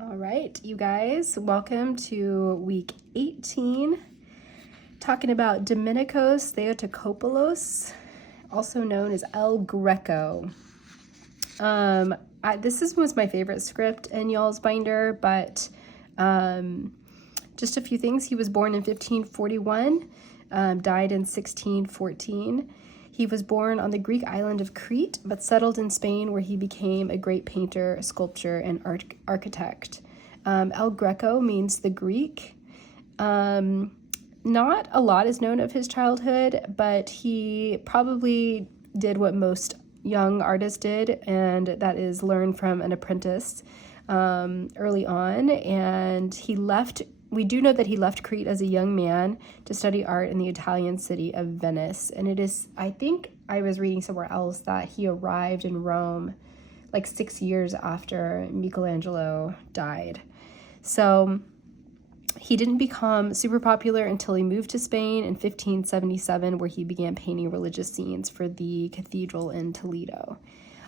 All right, you guys, welcome to week 18, talking about Dominicos Theotokopoulos, also known as El Greco. This was my favorite script in y'all's binder, but just a few things. He was born in 1541, died in 1614. He was born on the Greek island of Crete, but settled in Spain, where he became a great painter, sculptor, and architect. El Greco means the Greek. Not a lot is known of his childhood, but he probably did what most young artists did, and that is learn from an apprentice early on. And we do know that he left Crete as a young man to study art in the Italian city of Venice. And it is, I think I was reading somewhere else that he arrived in Rome like 6 years after Michelangelo died. So he didn't become super popular until he moved to Spain in 1577, where he began painting religious scenes for the cathedral in Toledo.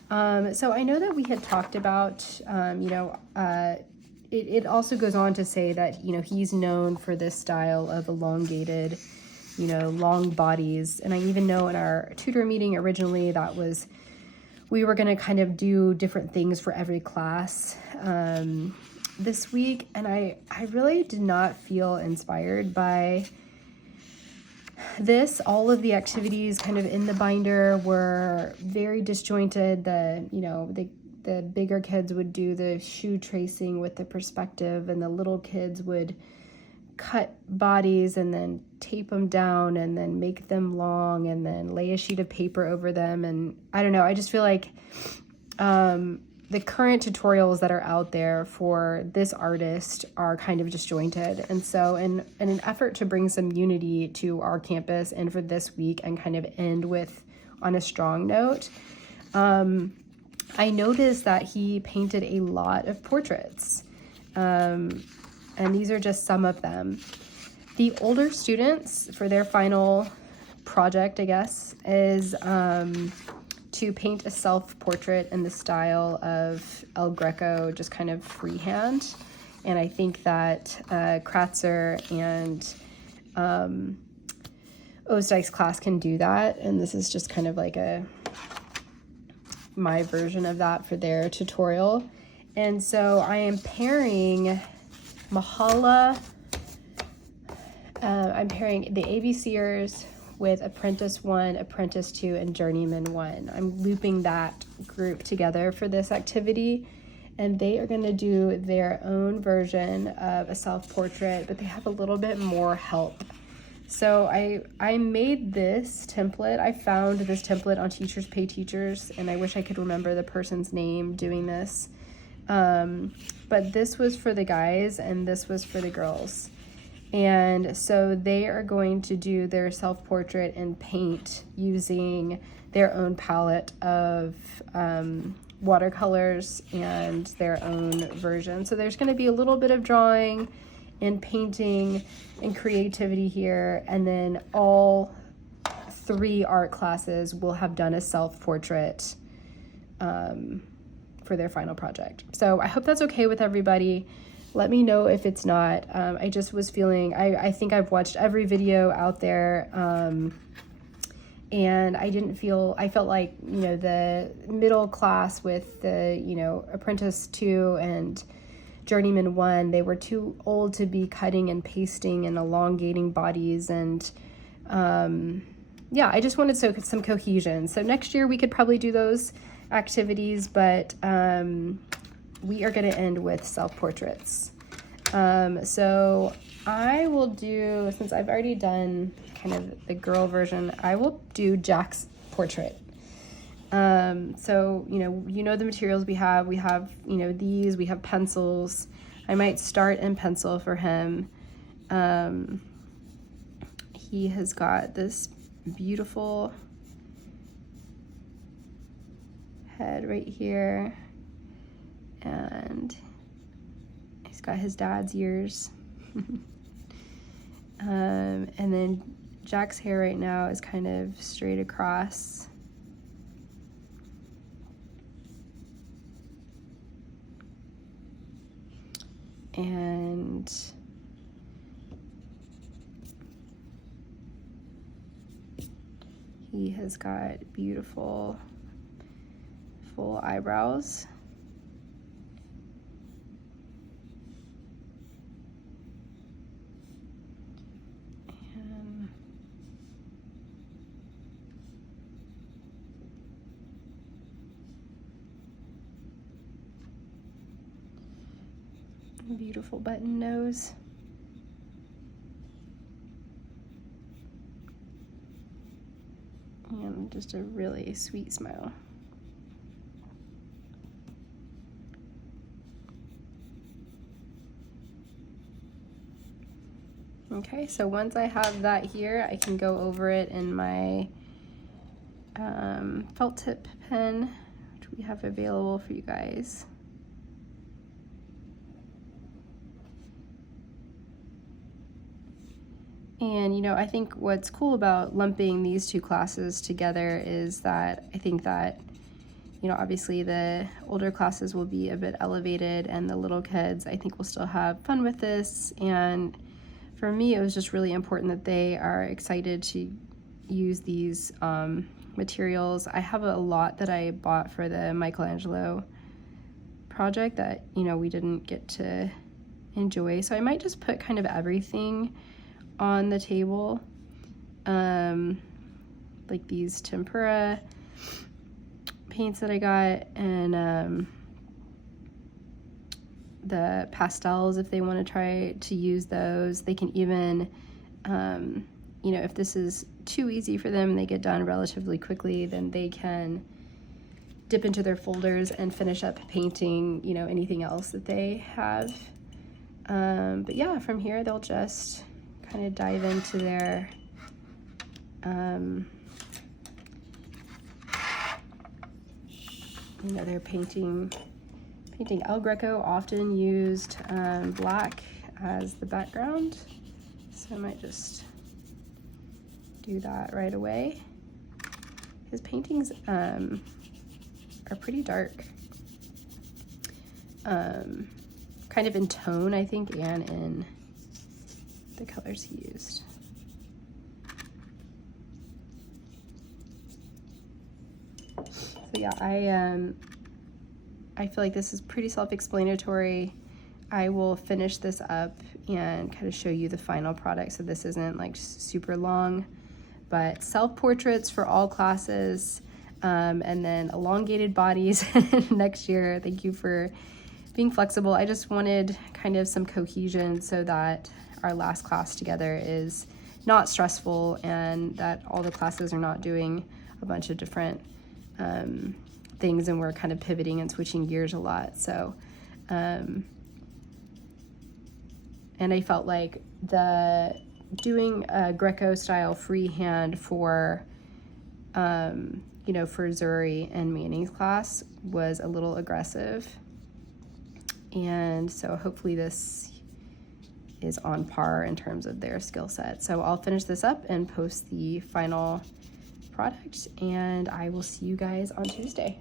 So I know that we had talked about, it also goes on to say that, he's known for this style of elongated, long bodies. And I even know in our tutor meeting originally we were going to kind of do different things for every class this week. And I really did not feel inspired by this. All of the activities kind of in the binder were very disjointed. The bigger kids would do the shoe tracing with the perspective, and the little kids would cut bodies and then tape them down and then make them long and then lay a sheet of paper over them. And I don't know, I just feel like the current tutorials that are out there for this artist are kind of disjointed. And so in an effort to bring some unity to our campus and for this week and kind of end on a strong note, I noticed that he painted a lot of portraits, and these are just some of them. The older students, for their final project, I guess, is to paint a self-portrait in the style of El Greco, just kind of freehand. And I think that Kratzer and Ozdike's class can do that, and this is just kind of like my version of that for their tutorial. And so I am pairing Mahala, I'm pairing the ABCers with Apprentice 1, Apprentice 2, and Journeyman 1. I'm looping that group together for this activity, and they are going to do their own version of a self-portrait, but they have a little bit more help. So I made this template. I found this template on Teachers Pay Teachers, and I wish I could remember the person's name doing this. But this was for the guys, and this was for the girls. And so they are going to do their self-portrait and paint using their own palette of watercolors and their own version. So there's going to be a little bit of drawing and painting and creativity here, and then all 3 art classes will have done a self-portrait for their final project. So I hope that's okay with everybody. Let me know if it's not. I just was feeling, I think I've watched every video out there, and I felt like, the middle class with the, Apprentice 2 and Journeyman 1, they were too old to be cutting and pasting and elongating bodies. And I just wanted some cohesion. So next year we could probably do those activities, but we are going to end with self-portraits. So I will do, since I've already done kind of the girl version, I will do Jack's portrait. So, the materials we have, these, we have pencils. I might start in pencil for him. He has got this beautiful head right here, and he's got his dad's ears. And then Jack's hair right now is kind of straight across. And he has got beautiful full eyebrows. And beautiful button nose. And just a really sweet smile. Okay, so once I have that here, I can go over it in my felt tip pen, which we have available for you guys. And you know, I think what's cool about lumping these two classes together is that I think that, you know, obviously the older classes will be a bit elevated and the little kids, I think, will still have fun with this. And for me, it was just really important that they are excited to use these materials. I have a lot that I bought for the Michelangelo project that, you know, we didn't get to enjoy. So I might just put kind of everything on the table, like these tempera paints that I got, and the pastels, if they want to try to use those. They can even, you know, if this is too easy for them, they get done relatively quickly, then they can dip into their folders and finish up painting, you know, anything else that they have. But yeah, from here they'll just kind of dive into their you know, they're painting El Greco often used black as the background, so I might just do that right away. His paintings are pretty dark, kind of in tone, I think, and in the colors he used. So yeah, I feel like this is pretty self-explanatory. I will finish this up and kind of show you the final product, so this isn't like super long, but self-portraits for all classes, and then elongated bodies next year. Thank you for being flexible. I just wanted kind of some cohesion so that our last class together is not stressful and that all the classes are not doing a bunch of different things and we're kind of pivoting and switching gears a lot. So, and I felt like doing a Greco style freehand for, you know, for Zuri and Manning's class was a little aggressive. And so hopefully this is on par in terms of their skill set. So I'll finish this up and post the final product, and I will see you guys on Tuesday.